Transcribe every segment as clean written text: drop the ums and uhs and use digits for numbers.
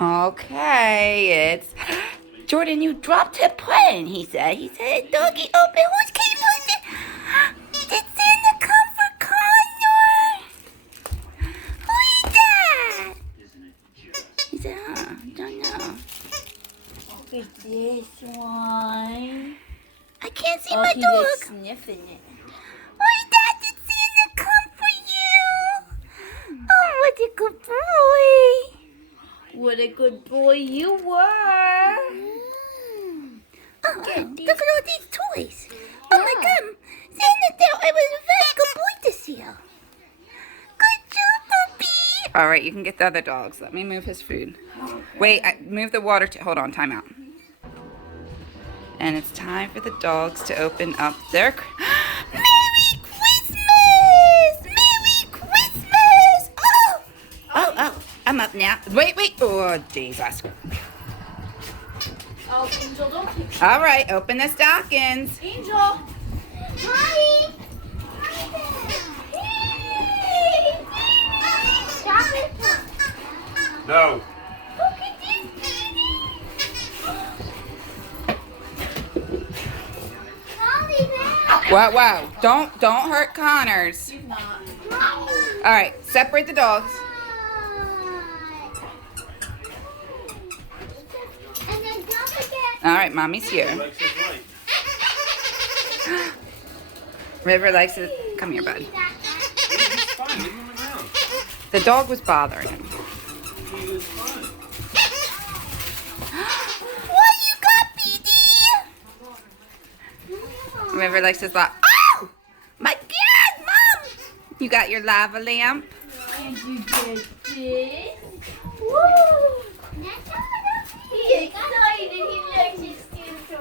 Okay, it's Jordan. You dropped a pen. He said, doggy, open. Who's came with it? Did Santa come for Connor? Who is that? He said, don't know. Look at this one. I can't see my dog. He's sniffing it. Who is that? Did Santa come for you? Oh, what a good boy. What a good boy you were. Oh, look at all these toys. Oh my God. Santa thought I was a very good boy this year. Good job, puppy. All right, you can get the other dogs. Let me move his food. Okay. Wait, move the water. Hold on, time out. And it's time for the dogs to open up their... Merry Christmas! Merry Christmas! Oh, I'm up now. Wait. Oh, Jesus. Oh, Angel, don't kick. All right, open the stockings. Angel! Hi! No. Wow. Don't hurt Connors. She's not. All right, separate the dogs. All right, Mommy's here. River likes it. Come here, bud. The dog was bothering him. What you got, PD? River likes his lava. Oh! My God, Mom! You got your lava lamp? And you did this. Woo! He excited. He likes his skin so.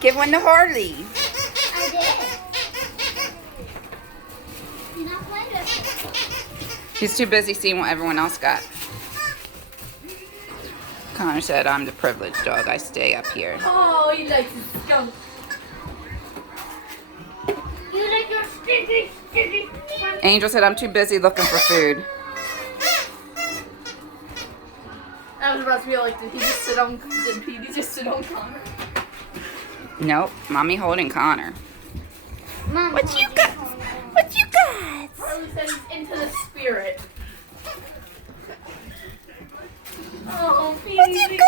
Give one to Harley. I did. You're not playing with it. He's too busy seeing what everyone else got. Connor said, I'm the privileged dog. I stay up here. Oh, he likes his skunk. You like your sticky. Angel said, I'm too busy looking for food. I was about to be like, did Petey just sit on Connor? Nope, Mommy holding Connor. Mom, What you got? What you got? Harley said he's into the spirit. Oh, Petey. What you got? You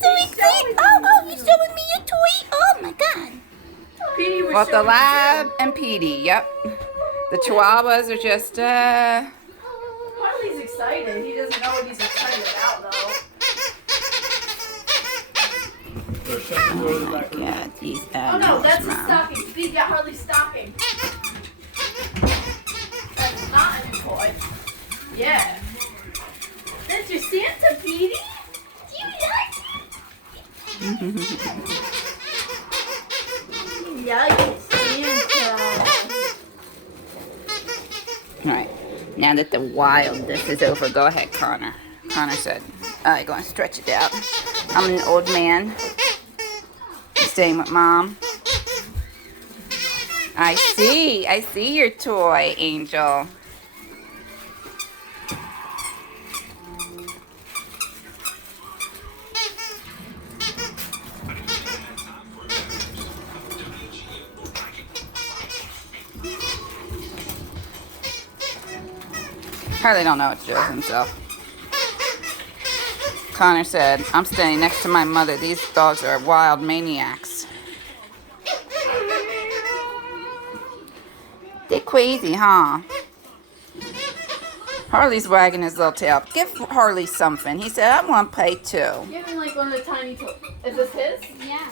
so excited? Oh, you showing me your toy? Oh my God. Petey was Well, the showing lab and Petey, yep. The Chihuahuas are just, Harley's excited. He doesn't know what he's excited about, though. Oh my God, these Oh animals, no, that's his Mom. stocking. Steve got Harley's stocking. That's not a new toy. Yeah. That's your Santa, Petey. Do you like it? Like Santa. All right, now that the wildness is over, go ahead, Connor. Connor said, all right, go and stretch it out. I'm an old man. Staying with Mom. I see your toy, Angel. Harley don't know what to do with himself. Connor said, I'm standing next to my mother. These dogs are wild maniacs. They're crazy, huh? Harley's wagging his little tail. Give Harley something. He said, I want to play too. Give him like one of the tiny toys. Is this his? Yeah.